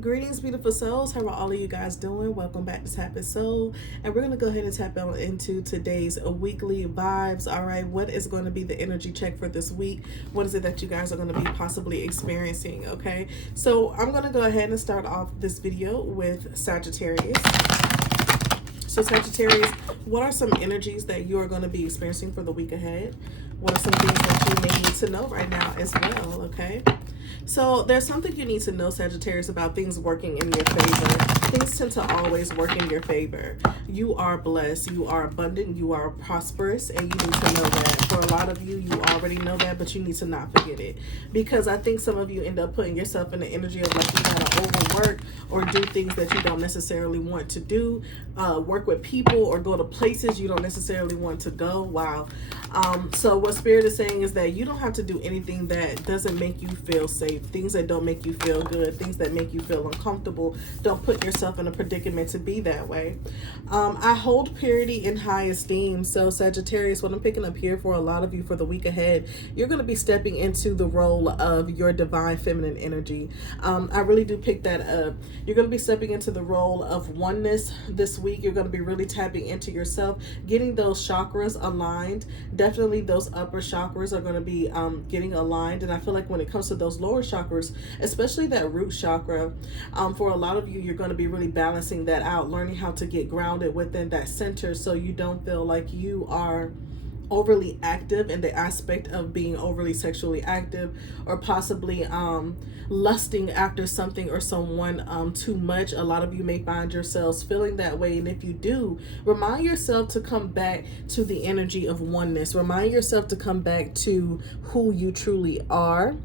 Greetings, beautiful souls. How are all of you guys doing? Welcome back to Tap It Soul. And we're going to go ahead and tap on into today's weekly vibes. All right, what is going to be the energy check for this week? What is it that you guys are going to be possibly experiencing? Okay, so I'm going to go ahead and start off this video with Sagittarius. So Sagittarius, what are some energies that you are going to be experiencing for the week ahead? What are some things that you may need to know right now as well? Okay. So there's something you need to know, Sagittarius, about things working in your favor. Things tend to always work in your favor. You are blessed, you are abundant, you are prosperous, and you need to know that. For a lot of you, you already know that, but you need to not forget it. Because I think some of you end up putting yourself in the energy of like you gotta overwork or do things that you don't necessarily want to do, work with people or go to places you don't necessarily want to go. Wow. So what Spirit is saying is that you don't have to do anything that doesn't make you feel safe, things that don't make you feel good, things that make you feel uncomfortable. Don't put yourself in a predicament to be that way. I hold purity in high esteem. So Sagittarius, what I'm picking up here for a lot of you for the week ahead, you're going to be stepping into the role of your divine feminine energy. I really do pick that up. You're going to be stepping into the role of oneness this week. You're going to be really tapping into yourself, getting those chakras aligned. Definitely those upper chakras are going to be getting aligned. And I feel like when it comes to those lower chakras, especially that root chakra, for a lot of you, you're going to be really balancing that out, learning how to get grounded within that center so you don't feel like you are overly active in the aspect of being overly sexually active or possibly lusting after something or someone too much. A lot of you may find yourselves feeling that way, and if you do, remind yourself to come back to the energy of oneness. Remind yourself to come back to who you truly are,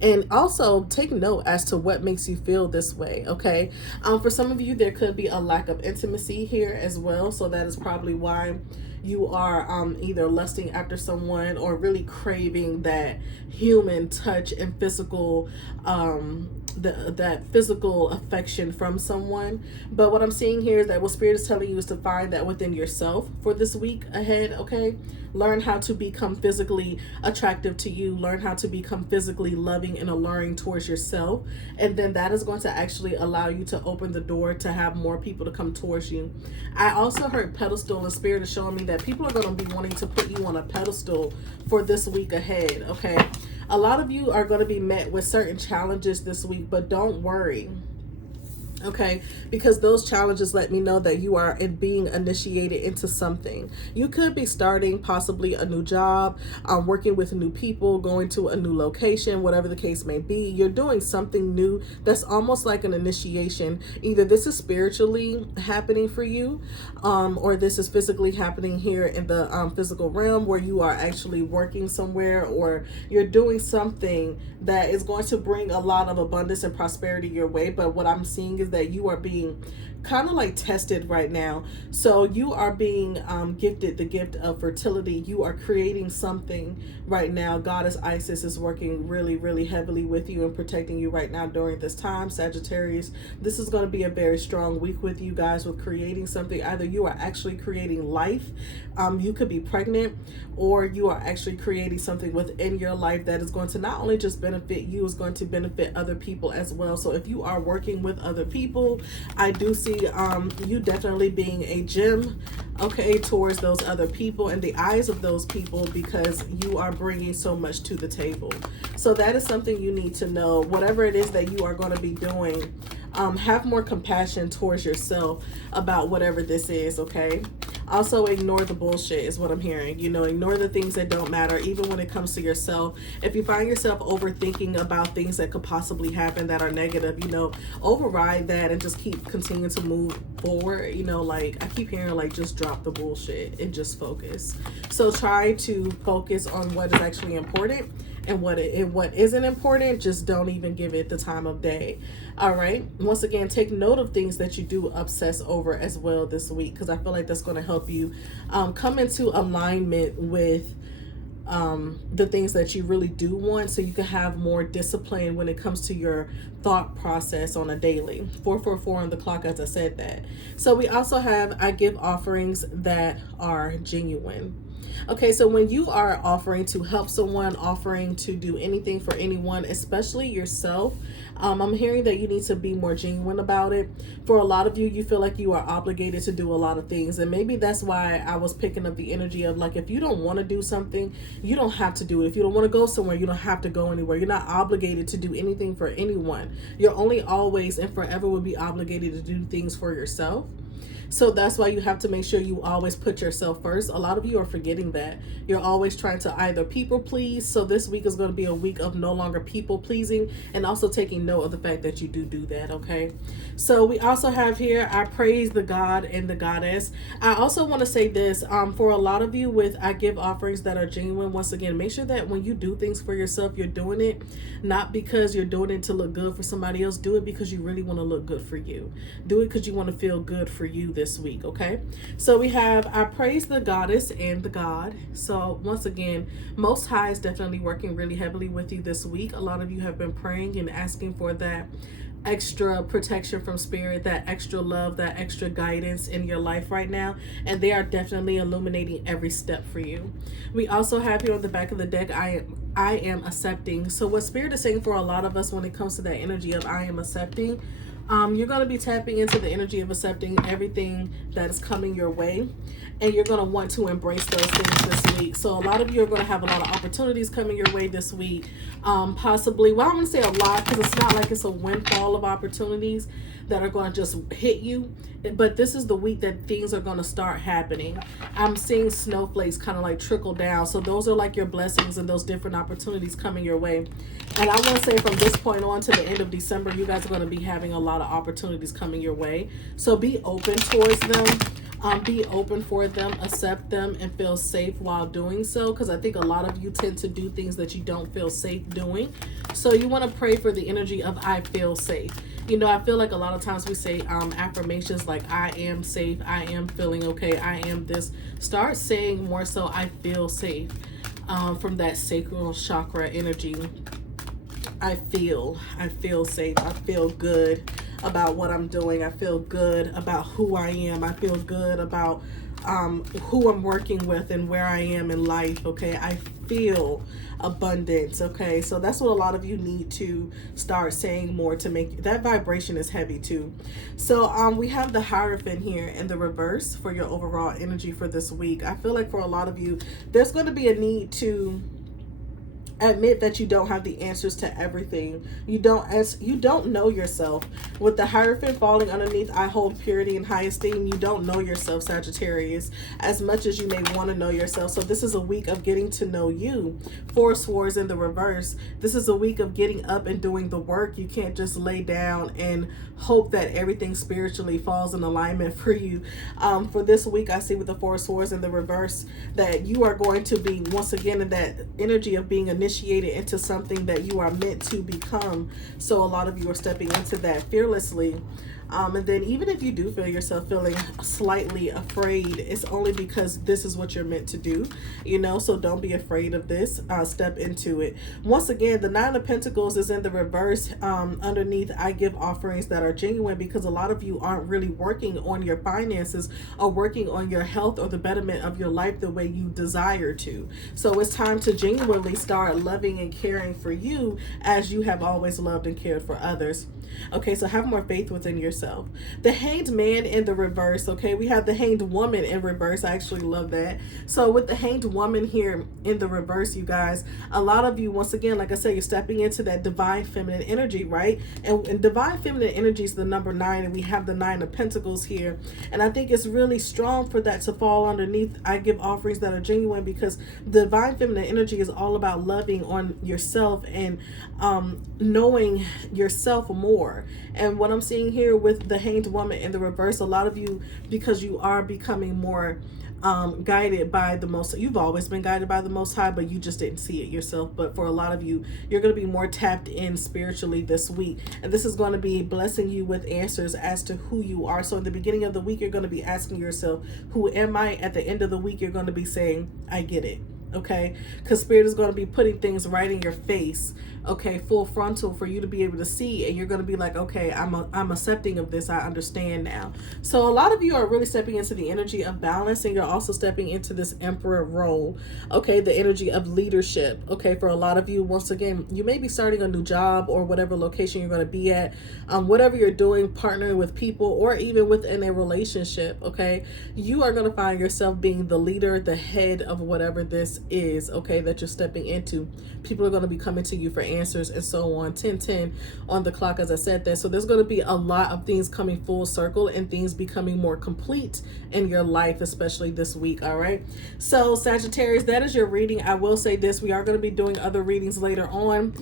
and also take note as to what makes you feel this way. Okay, for some of you there could be a lack of intimacy here as well, so that is probably why you are either lusting after someone or really craving that human touch and physical that physical affection from someone. But what I'm seeing here is that what Spirit is telling you is to find that within yourself for this week ahead. Okay, learn how to become physically attractive to you, learn how to become physically loving and alluring towards yourself, and then that is going to actually allow you to open the door to have more people to come towards you. I also heard pedestal, and Spirit is showing me that people are going to be wanting to put you on a pedestal for this week ahead. Okay, a lot of you are going to be met with certain challenges this week, but don't worry. Okay, because those challenges let me know that you are being initiated into something. You could be starting possibly a new job, working with new people, going to a new location, whatever the case may be. You're doing something new that's almost like an initiation. Either this is spiritually happening for you, or this is physically happening here in the physical realm where you are actually working somewhere, or you're doing something that is going to bring a lot of abundance and prosperity your way. But what I'm seeing is that you are being kind of like tested right now. So you are being gifted the gift of fertility. You are creating something right now. Goddess Isis is working really, really heavily with you and protecting you right now during this time, Sagittarius. This is going to be a very strong week with you guys with creating something. Either you are actually creating life, you could be pregnant, or you are actually creating something within your life that is going to not only just benefit you, is going to benefit other people as well. So if you are working with other people, I do see you definitely being a gem, okay, towards those other people and the eyes of those people, because you are bringing so much to the table. So that is something you need to know. Whatever it is that you are going to be doing, have more compassion towards yourself about whatever this is. Okay, also ignore the bullshit is what I'm hearing. You know, ignore the things that don't matter, even when it comes to yourself. If you find yourself overthinking about things that could possibly happen that are negative, you know, override that and just keep continuing to move forward. You know, like I keep hearing, like, just drop the bullshit and just focus. So try to focus on what is actually important, and what isn't important, just don't even give it the time of day. All right, once again, take note of things that you do obsess over as well this week, because I feel like that's going to help you come into alignment with the things that you really do want, so you can have more discipline when it comes to your thought process on a daily. 444 on the clock, as I said that. So we also have, I give offerings that are genuine. Okay, so when you are offering to help someone, offering to do anything for anyone, especially yourself, I'm hearing that you need to be more genuine about it. For a lot of you, you feel like you are obligated to do a lot of things. And maybe that's why I was picking up the energy of like, if you don't want to do something, you don't have to do it. If you don't want to go somewhere, you don't have to go anywhere. You're not obligated to do anything for anyone. You're only always and forever will be obligated to do things for yourself. So that's why you have to make sure you always put yourself first. A lot of you are forgetting that. You're always trying to either people please. So this week is going to be a week of no longer people pleasing, and also taking note of the fact that you do that, okay? So we also have here, I praise the God and the Goddess. I also want to say this, for a lot of you with I give offerings that are genuine, once again, make sure that when you do things for yourself, you're doing it not because you're doing it to look good for somebody else. Do it because you really want to look good for you. Do it because you want to feel good for you this week, okay? So we have I praise the Goddess and the God. So once again, Most High is definitely working really heavily with you this week. A lot of you have been praying and asking for that extra protection from spirit, that extra love, that extra guidance in your life right now, and they are definitely illuminating every step for you. We also have here on the back of the deck, I am accepting. So what spirit is saying for a lot of us when it comes to that energy of I am accepting, you're going to be tapping into the energy of accepting everything that is coming your way, and you're going to want to embrace those things this week. So a lot of you are going to have a lot of opportunities coming your way this week. Possibly, well, I'm going to say a lot because it's not like it's a windfall of opportunities that are going to just hit you, but this is the week that things are going to start happening. I'm seeing snowflakes kind of like trickle down. So those are like your blessings and those different opportunities coming your way. And I want to say from this point on to the end of December, you guys are going to be having a lot of opportunities coming your way. So be open towards them. Be open for them, accept them, and feel safe while doing so, because I think a lot of you tend to do things that you don't feel safe doing. So you want to pray for the energy of I feel safe. You know, I feel like a lot of times we say affirmations like I am safe, I am feeling okay, I am this. Start saying more so I feel safe, from that sacral chakra energy. I feel safe, I feel good about what I'm doing, I feel good about who I am, I feel good about who I'm working with and where I am in life, okay? I feel abundance, okay? So that's what a lot of you need to start saying more to make that vibration is heavy too. So we have the Hierophant here in the reverse for your overall energy for this week. I feel like for a lot of you, there's going to be a need to admit that you don't have the answers to everything. You don't know yourself. With the Hierophant falling underneath I hold purity and high esteem, you don't know yourself, Sagittarius, as much as you may want to know yourself. So this is a week of getting to know you. Four Swords in the reverse. This is a week of getting up and doing the work. You can't just lay down and hope that everything spiritually falls in alignment for you. For this week, I see with the Four Swords in the reverse that you are going to be once again in that energy of being initiated into something that you are meant to become. So a lot of you are stepping into that fearlessly. And then even if you do feel yourself feeling slightly afraid, it's only because this is what you're meant to do, you know, so don't be afraid of this. Step into it. Once again, the Nine of Pentacles is in the reverse. Underneath, I give offerings that are genuine, because a lot of you aren't really working on your finances or working on your health or the betterment of your life the way you desire to. So it's time to genuinely start loving and caring for you as you have always loved and cared for others. Okay, so have more faith within yourself. The Hanged Man in the reverse, okay, we have the Hanged Woman in reverse. I actually love that. So with the Hanged Woman here in the reverse, you guys, a lot of you, once again, like I said, you're stepping into that divine feminine energy, right? And divine feminine energy is the number 9, and we have the Nine of Pentacles here. And I think it's really strong for that to fall underneath I give offerings that are genuine, because divine feminine energy is all about loving on yourself and knowing yourself more. And what I'm seeing here with the Hanged Woman in the reverse, a lot of you, because you are becoming more guided by the Most, you've always been guided by the Most High, but you just didn't see it yourself. But for a lot of you, you're going to be more tapped in spiritually this week, and this is going to be blessing you with answers as to who you are. So in the beginning of the week, you're going to be asking yourself, who am I? At the end of the week, you're going to be saying, I get it. Okay, because Spirit is going to be putting things right in your face okay, full frontal for you to be able to see, and you're going to be like, okay, I'm accepting of this. I understand now. So a lot of you are really stepping into the energy of balance, and you're also stepping into this emperor role. Okay, the energy of leadership. Okay, for a lot of you, once again, you may be starting a new job or whatever location you're going to be at, whatever you're doing, partnering with people, or even within a relationship. Okay, you are going to find yourself being the leader, the head of whatever this is, okay, that you're stepping into. People are going to be coming to you for answers and so on. 10:10 on the clock, as I said that. So there's going to be a lot of things coming full circle and things becoming more complete in your life, especially this week. All right, so Sagittarius, that is your reading. I will say this, we are going to be doing other readings later on.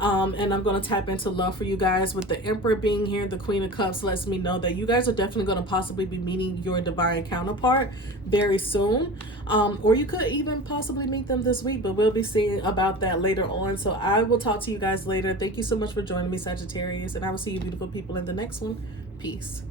And I'm going to tap into love for you guys. With the Emperor being here, the Queen of Cups lets me know that you guys are definitely going to possibly be meeting your divine counterpart very soon. Or you could even possibly meet them this week, but we'll be seeing about that later on. So I will talk to you guys later. Thank you so much for joining me, Sagittarius, and I will see you beautiful people in the next one. Peace.